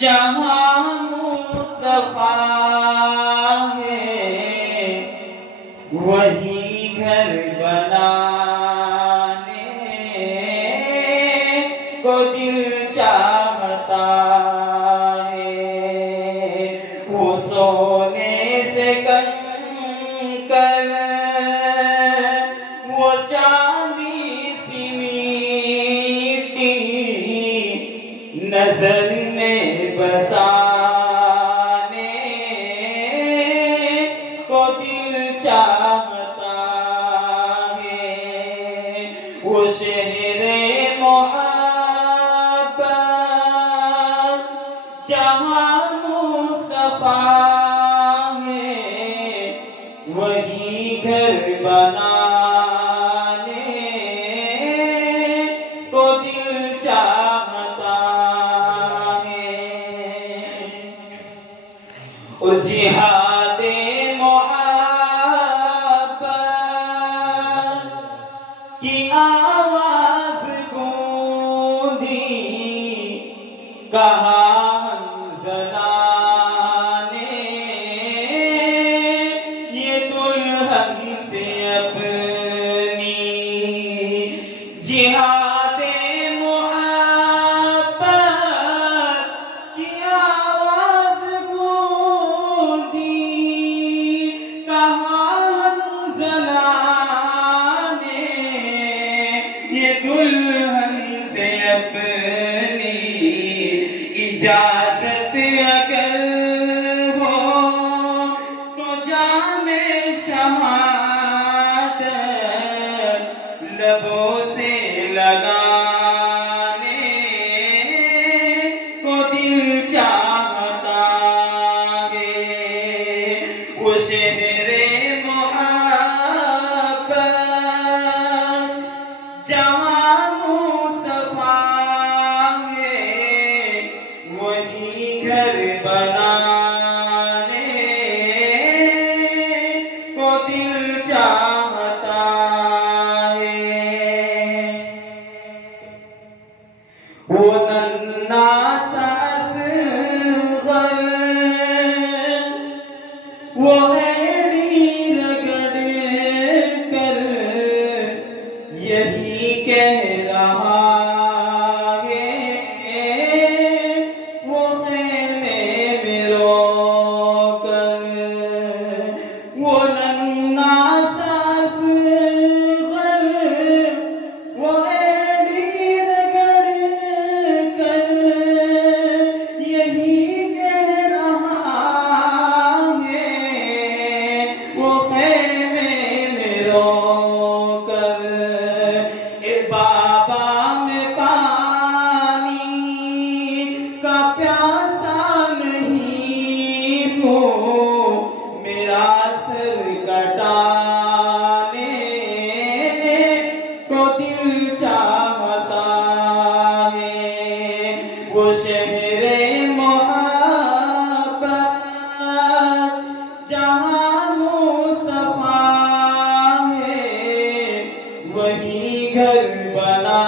जहाँ मुस्तफा है वही घर बनाने को दिल चाहता है। वो सोने से कंकर वो चांदी सी मीठी नजर में बसाने को दिल चाहता है। वो शहरे मोहब्बत जहाँ मुस्तफा है वही घर बनाने को दिल चाहता है। और जिहादे मोहब्बत की आवाज गूंजी कहा हमज़ला ने ये दुल्हन से अपनी जिहादे मोहब्बत की आवाज गूंजी कहा हमज़ला ने ये दुल्हन से अपनी इजाजत अगर हो तो जामे शहादत लबों से लगाने को दिल चाहता है। वो शहरे मोहब्बत जहाँ मुस्तफा है वही घर बनाने को दिल चाहता है। वो नन्हा सा असग़र वो एड़ी रगड़ कर यही कह रहा है वो खेमे में रोकर। वो नन्हा सा असग़र वो एड़ी रगड़ कर यही कह रहा है वो खेमे में रोकर। ए बाबा में पानी का प्यासा नहीं हो मेरा सर कटाने को दिल चाहता है। वो शहरे मोहब्बत जहाँ मुस्तफा है वही घर बना